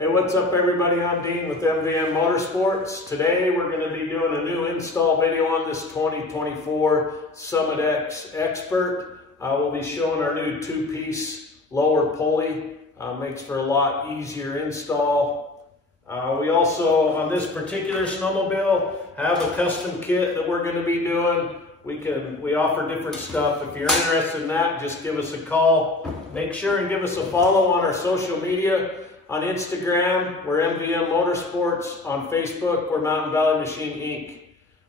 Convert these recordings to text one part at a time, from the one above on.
Hey, what's up everybody? I'm Dean with MVM Motorsports. Today we're going to be doing a new install video on this 2024 Summit X Expert. We'll be showing our new two-piece lower pulley. Makes for a lot easier install. We also, on this particular snowmobile, have a custom kit that we're going to be doing. We offer different stuff. If you're interested in that, just give us a call. Make sure and give us a follow on our social media. On Instagram, we're MVM Motorsports. On Facebook, we're Mountain Valley Machine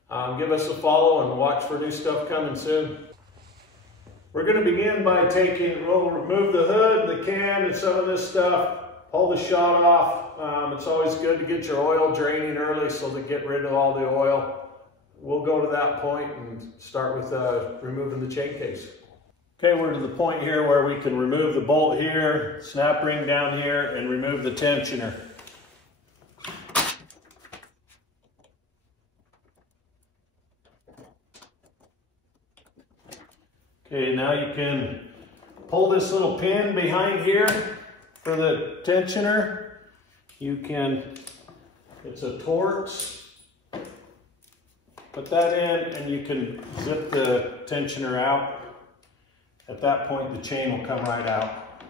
Inc. Give us a follow and watch for new stuff coming soon. We're going to begin by we'll remove the hood, the can, and some of this stuff. Pull the shot off. It's always good to get your oil draining early so to get rid of all the oil. We'll go to that point and start with removing the chain case. Okay, we're to the point here where we can remove the bolt here, snap ring down here, and remove the tensioner. Okay, now you can pull this little pin behind here for the tensioner. It's a Torx. Put that in and you can zip the tensioner out. At that point, the chain will come right out.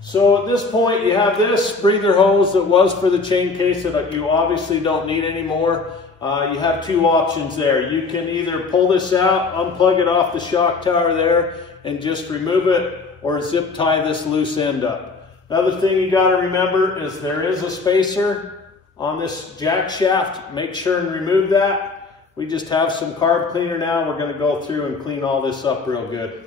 So at this point, you have this breather hose that was for the chain case that you obviously don't need anymore. You have two options there. You can either pull this out, unplug it off the shock tower there, and just remove it, or zip tie this loose end up. Another thing you got to remember is there is a spacer on this jack shaft. Make sure and remove that. We just have some carb cleaner now. We're going to go through and clean all this up real good.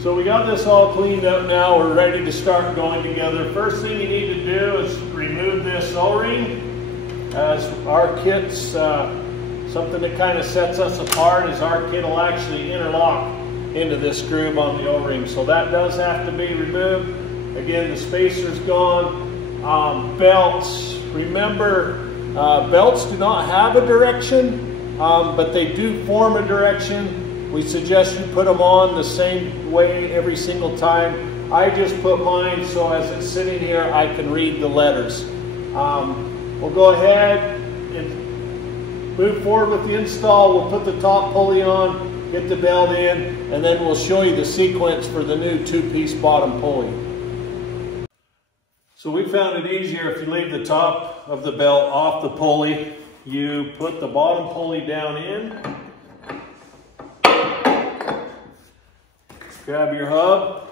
So we got this all cleaned up now. We're ready to start going together. First thing you need to do is remove this O-ring. As our kit's something that kind of sets us apart is our kit will actually interlock into this groove on the O-ring. So that does have to be removed. Again, the spacer's gone. Belts, remember, belts do not have a direction, but they do form a direction. We suggest you put them on the same way every single time. I just put mine so as it's sitting here, I can read the letters. We'll go ahead and move forward with the install. We'll put the top pulley on, get the belt in, and then we'll show you the sequence for the new two-piece bottom pulley. So we found it easier if you leave the top of the belt off the pulley. You put the bottom pulley down in. Grab your hub.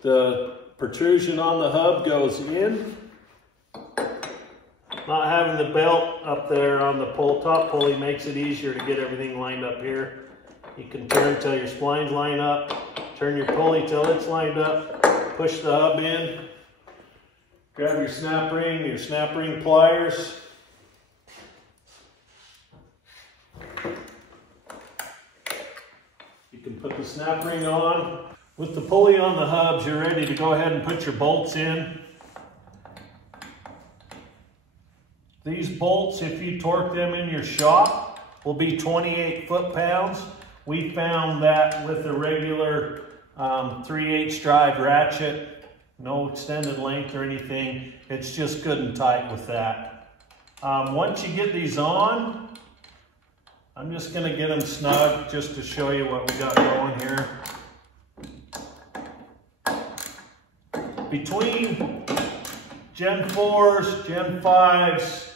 The protrusion on the hub goes in. Not having the belt up there on the top pulley makes it easier to get everything lined up here. You can turn till your splines line up. Turn your pulley till it's lined up. Push the hub in. Grab your snap ring pliers. You can put the snap ring on. With the pulley on the hubs, you're ready to go ahead and put your bolts in. These bolts, if you torque them in your shop, will be 28 foot-pounds. We found that with a regular 3/8 drive ratchet, no extended length or anything, it's just good and tight with that. Once you get these on, I'm just going to get them snug just to show you what we got going here. Between Gen 4s, Gen 5s,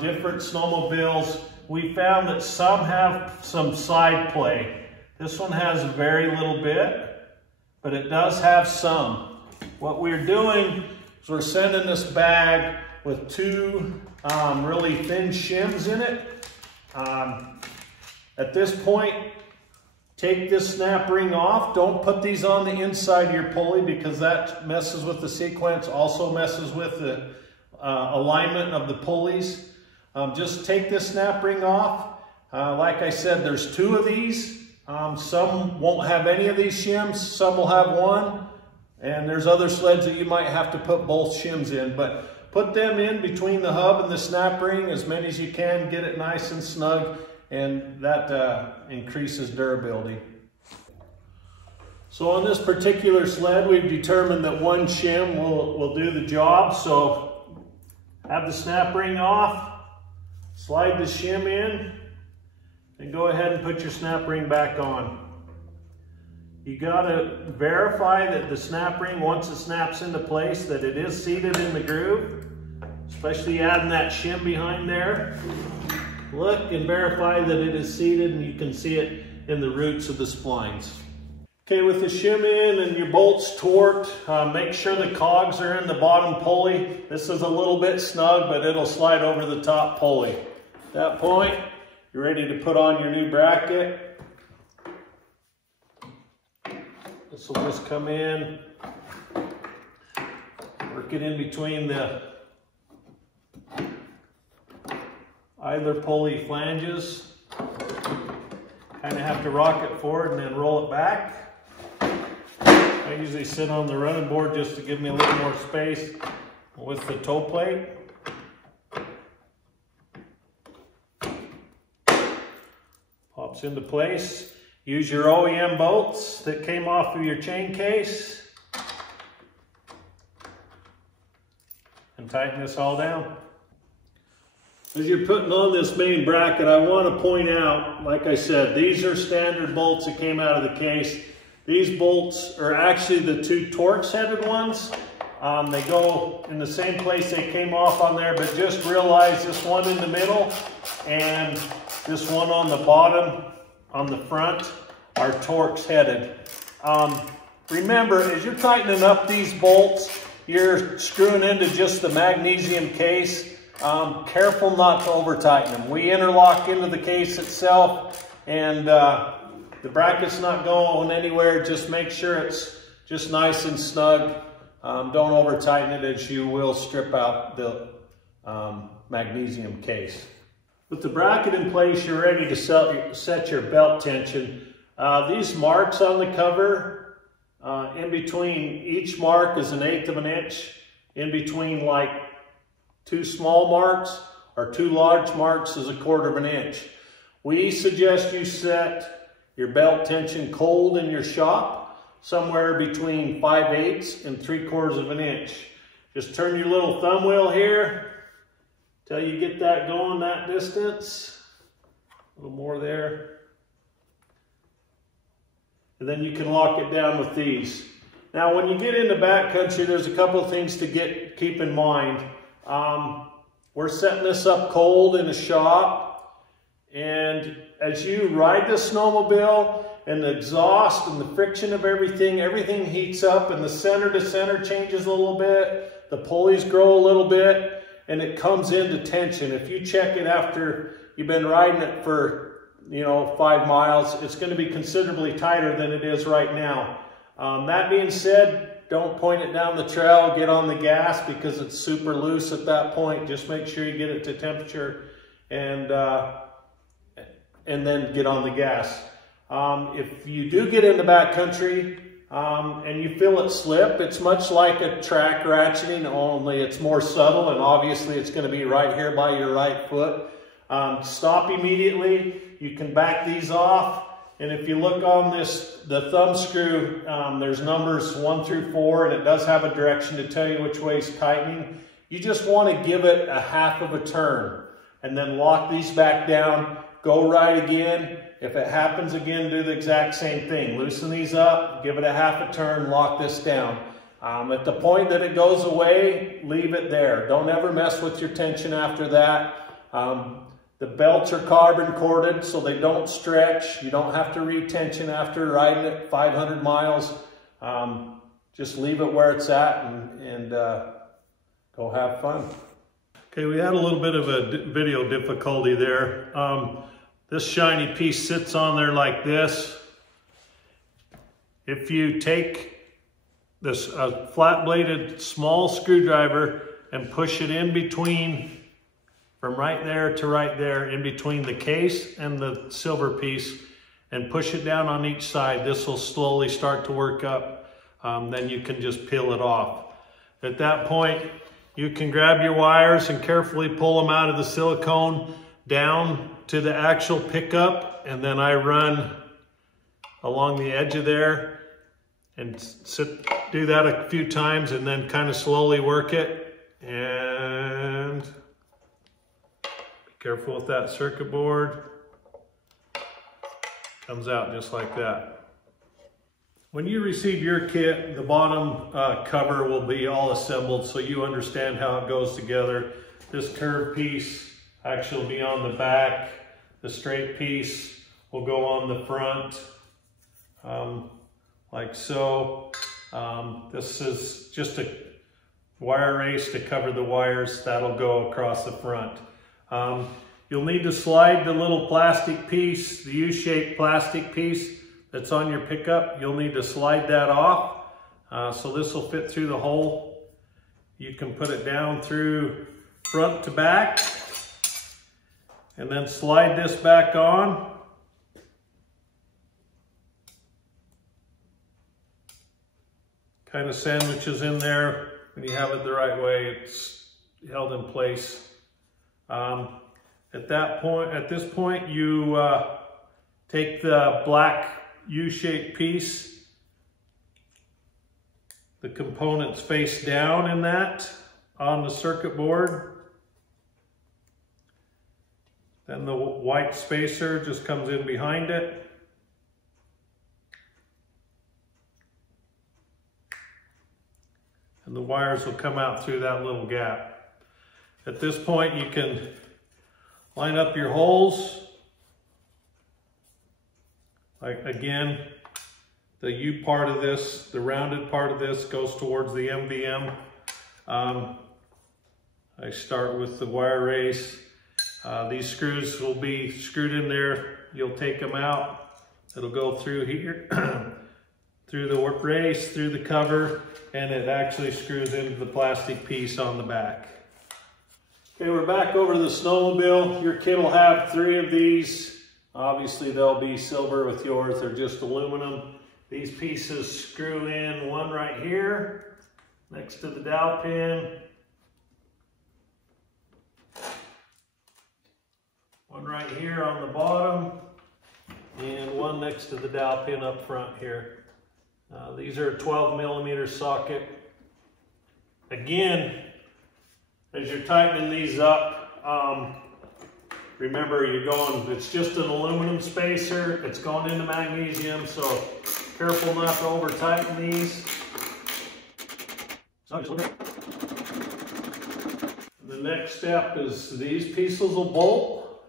different snowmobiles, we found that some have some side play. This one has very little bit, but it does have some. What we're doing is we're sending this bag with two really thin shims in it. At this point, take this snap ring off. Don't put these on the inside of your pulley because that messes with the sequence, also messes with the alignment of the pulleys. Just take this snap ring off. Like I said, there's two of these. Some won't have any of these shims, some will have one. And there's other sleds that you might have to put both shims in, but put them in between the hub and the snap ring, as many as you can, get it nice and snug, and that increases durability. So on this particular sled, we've determined that one shim will do the job. So have the snap ring off, slide the shim in, and go ahead and put your snap ring back on. You gotta verify that the snap ring, once it snaps into place, that it is seated in the groove, especially adding that shim behind there. Look and verify that it is seated, and you can see it in the roots of the splines. Okay, with the shim in and your bolts torqued, make sure the cogs are in the bottom pulley. This is a little bit snug, but it'll slide over the top pulley. At that point, you're ready to put on your new bracket. This will just come in, work it in between the idler pulley flanges. Kind of have to rock it forward and then roll it back. I usually sit on the running board just to give me a little more space with the toe plate. Pops into place. Use your OEM bolts that came off of your chain case and tighten this all down. As you're putting on this main bracket, I want to point out, like I said, these are standard bolts that came out of the case. These bolts are actually the two Torx-headed ones. They go in the same place they came off on there, but just realize this one in the middle and this one on the bottom on the front are Torx-headed. Remember, as you're tightening up these bolts, you're screwing into just the magnesium case. Careful not to over tighten them. We interlock into the case itself, and the bracket's not going anywhere. Just make sure it's just nice and snug. Don't over tighten it, as you will strip out the magnesium case. With the bracket in place, you're ready to set your belt tension. These marks on the cover, in between each mark is 1/8 of an inch. In between like two small marks or two large marks is 1/4 of an inch. We suggest you set your belt tension cold in your shop, somewhere between 5/8 and 3/4 of an inch. Just turn your little thumb wheel here till you get that going that distance. A little more there. And then you can lock it down with these. Now, when you get into backcountry, there's a couple of things to keep in mind. We're setting this up cold in a shop, and as you ride the snowmobile and the exhaust and the friction of everything heats up, and the center to center changes a little bit, the pulleys grow a little bit, and it comes into tension. If you check it after you've been riding it for 5 miles, it's going to be considerably tighter than it is right now. That being said, don't point it down the trail, get on the gas, because it's super loose at that point. Just make sure you get it to temperature and then get on the gas. If you do get into backcountry and you feel it slip, it's much like a track ratcheting, only it's more subtle, and obviously it's going to be right here by your right foot. Stop immediately. You can back these off, and if you look on the thumb screw, there's numbers 1 through 4, and it does have a direction to tell you which way is tightening. You just want to give it a 1/2 of a turn, and then lock these back down, go right again. If it happens again, do the exact same thing. Loosen these up, give it a 1/2 a turn, lock this down. At the point that it goes away, leave it there. Don't ever mess with your tension after that. The belts are carbon corded, so they don't stretch. You don't have to retension after riding it 500 miles. Just leave it where it's at and go have fun. Okay, we had a little bit of a video difficulty there. This shiny piece sits on there like this. If you take this flat-bladed small screwdriver and push it in between, from right there to right there, in between the case and the silver piece, and push it down on each side, this will slowly start to work up. Then you can just peel it off. At that point, You can grab your wires and carefully pull them out of the silicone down to the actual pickup, and then I run along the edge of there and do that a few times and then kind of slowly work it. And be careful with that circuit board. Comes out just like that. When you receive your kit, the bottom cover will be all assembled so you understand how it goes together. This curved piece actually will be on the back. The straight piece will go on the front, like so. This is just a wire race to cover the wires. That'll go across the front. You'll need to slide the little plastic piece, the U-shaped plastic piece that's on your pickup. You'll need to slide that off. So this will fit through the hole. You can put it down through front to back and then slide this back on. Kind of sandwiches in there. When you have it the right way, it's held in place. At this point, you take the black U-shaped piece, the components face down in that on the circuit board. Then the white spacer just comes in behind it. And the wires will come out through that little gap. At this point, you can line up your holes. Like again, the U part of this, the rounded part of this goes towards the MVM. I start with the wire race. These screws will be screwed in there. You'll take them out. It'll go through here, through the race, through the cover, and it actually screws into the plastic piece on the back. Okay, we're back over to the snowmobile. Your kit will have 3 of these. Obviously they'll be silver with yours, they're just aluminum. These pieces screw in, one right here, next to the dowel pin. One right here on the bottom, and one next to the dowel pin up front here. These are a 12mm socket. Again, as you're tightening these up, remember it's just an aluminum spacer. It's going into magnesium, so careful not to over tighten these. The next step is these pieces will bolt.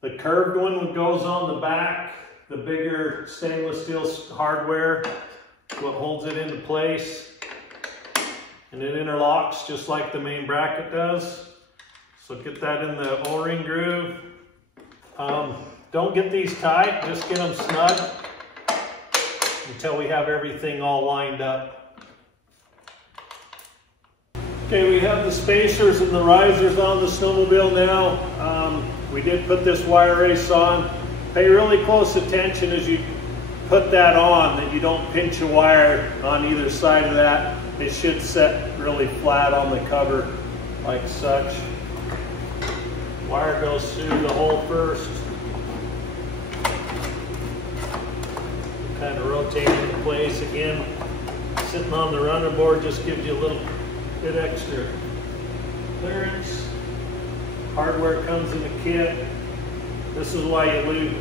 The curved one goes on the back. The bigger stainless steel hardware, what holds it into place. And it interlocks just like the main bracket does. So get that in the O-ring groove. Don't get these tight, just get them snug until we have everything all lined up. Okay, we have the spacers and the risers on the snowmobile now. We did put this wire race on. Pay really close attention as you put that on, that you don't pinch a wire on either side of that. It should set really flat on the cover, like such. Wire goes through the hole first. Kind of rotate into place again. Sitting on the runner board just gives you a little bit extra clearance. Hardware comes in the kit. This is why you leave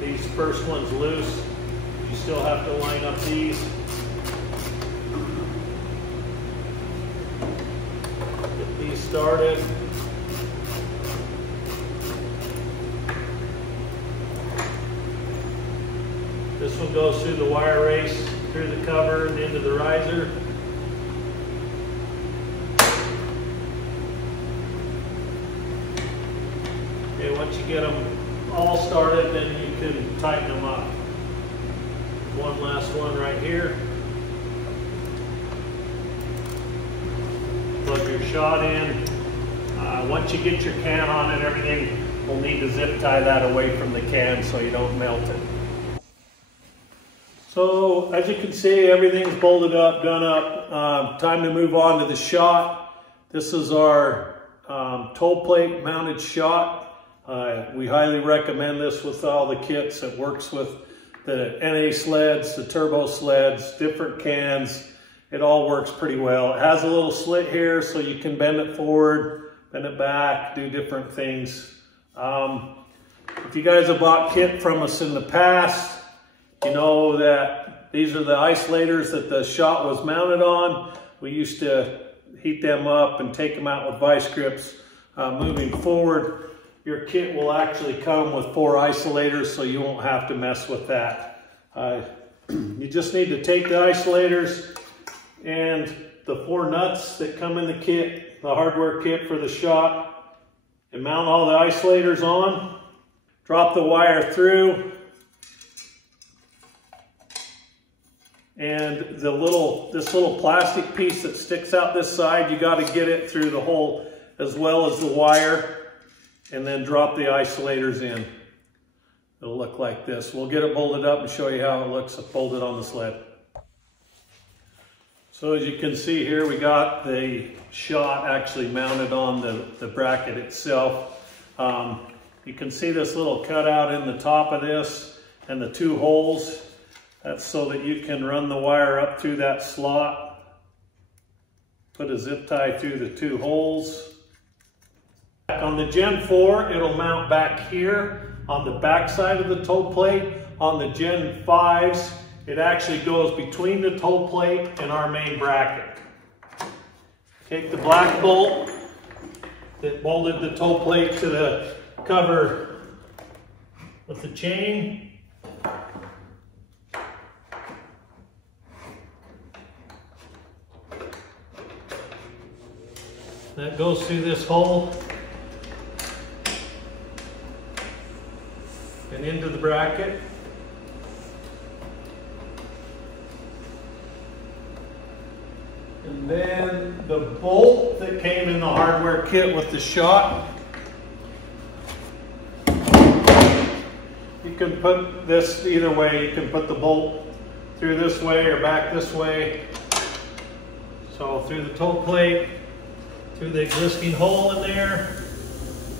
these first ones loose. You still have to line up these. Get these started. This one goes through the wire race, through the cover and into the riser. Okay, once you get them all started, then you can tighten them up. One last one right here. Plug your shot in. Once you get your can on and everything, we'll need to zip tie that away from the can so you don't melt it. So as you can see, everything's bolted up, done up. Time to move on to the shot. This is our toe plate mounted shot. We highly recommend this with all the kits. It works with the NA sleds, the turbo sleds, different cans. It all works pretty well. It has a little slit here so you can bend it forward, bend it back, do different things. If you guys have bought kit from us in the past, you know that these are the isolators that the shot was mounted on. We used to heat them up and take them out with vice grips. Moving forward, your kit will actually come with 4 isolators, so you won't have to mess with that. You just need to take the isolators and the 4 nuts that come in the kit, the hardware kit for the shot, and mount all the isolators on. Drop the wire through, and this little plastic piece that sticks out this side, you got to get it through the hole as well as the wire, and then drop the isolators in. It'll look like this. We'll get it bolted up and show you how it looks bolted on the sled. So as you can see here, we got the shot actually mounted on the bracket itself. You can see this little cutout in the top of this and the 2 holes. That's so that you can run the wire up through that slot. Put a zip tie through the 2 holes. On the Gen 4, it'll mount back here on the back side of the toe plate. On the Gen 5s, it actually goes between the toe plate and our main bracket. Take the black bolt that bolted the toe plate to the cover with the chain. That goes through this hole and into the bracket. And then the bolt that came in the hardware kit with the shot, you can put this either way. You can put the bolt through this way or back this way. So through the toe plate, through the existing hole in there,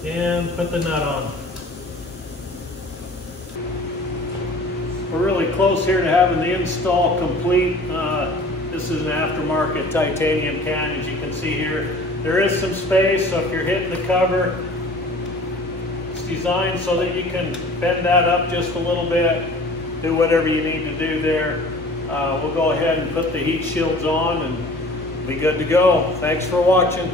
and put the nut on. We're really close here to having the install complete. This is an aftermarket titanium can, as you can see here. There is some space, so if you're hitting the cover, it's designed so that you can bend that up just a little bit, do whatever you need to do there. We'll go ahead and put the heat shields on and be good to go. Thanks for watching.